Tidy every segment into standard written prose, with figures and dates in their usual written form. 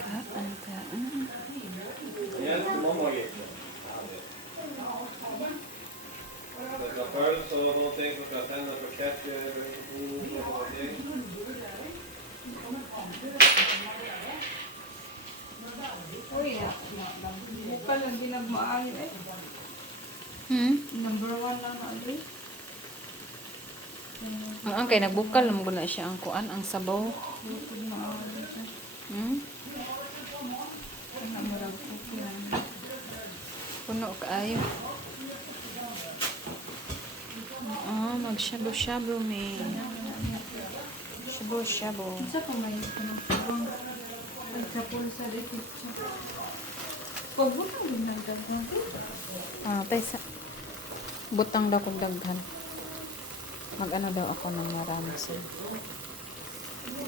Kaan. Igen, mamma gick. Det var pöls och någonting som ska tända på ketchup och någonting. Uy, buka lang ginagmaayo eh. Number 1 lang ali. Ang kay nagbukal mo na siya ang kuan ang sabaw. Luto maayo siya. Ano mo lang kukilan. Puno kaayo. Magshabu-shabu me. Shabu-shabu. Isa pa may pinagpagong nagkapon sa dikit siya. Pag butang din nagdagdag. Tay sa butang daw kog daghan. Mag-ano daw ako ng marami sa.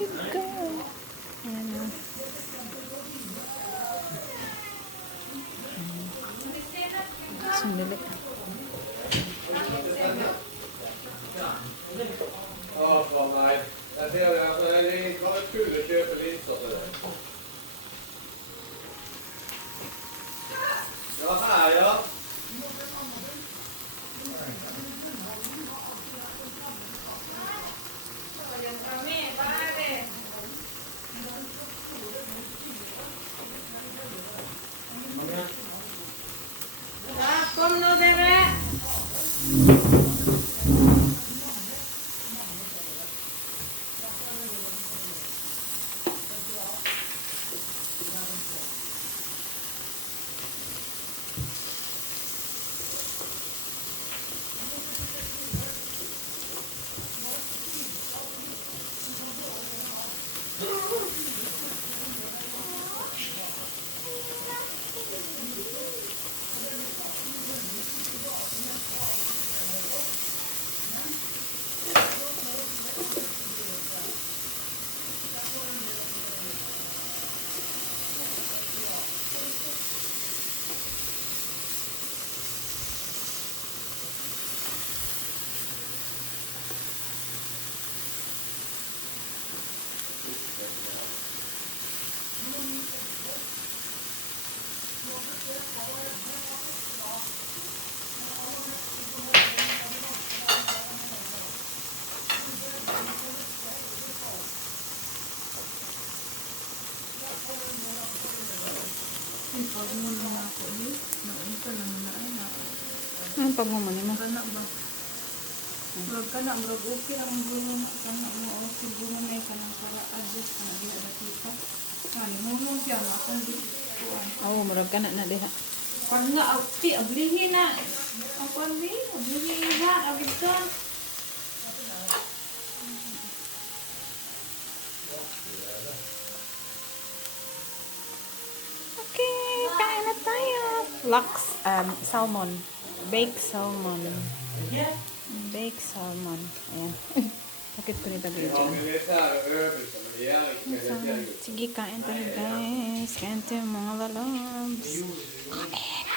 Ika. Ayan na. Sandali. Ja, fan nej. Jag ser det. Alltså, det är kul att köpa linser till det. Ja, här ja. Kom nu bebe! Pag mo na ako eh. Naunta lang na ay na. Ang pagmumani mo. Kana ba? Murag kana, murag okay lang ang bunga na. Kana mo, okay bunga na yung kanang para adjust ka na diha nakita. Kani, munong siya, akong dikuan. Oo, murag ka na diha. Pag nga, ablihin na. Ako ablihin na, abigton. Okay, kain na tayo. Lux, salmon. Baked salmon. Baked salmon. Ayan. Bakit ko nito video? Ja, men det är så här övrigt. Men det är inte. Sige, kain tayo guys. Kain tayo mga lalabs. Kain.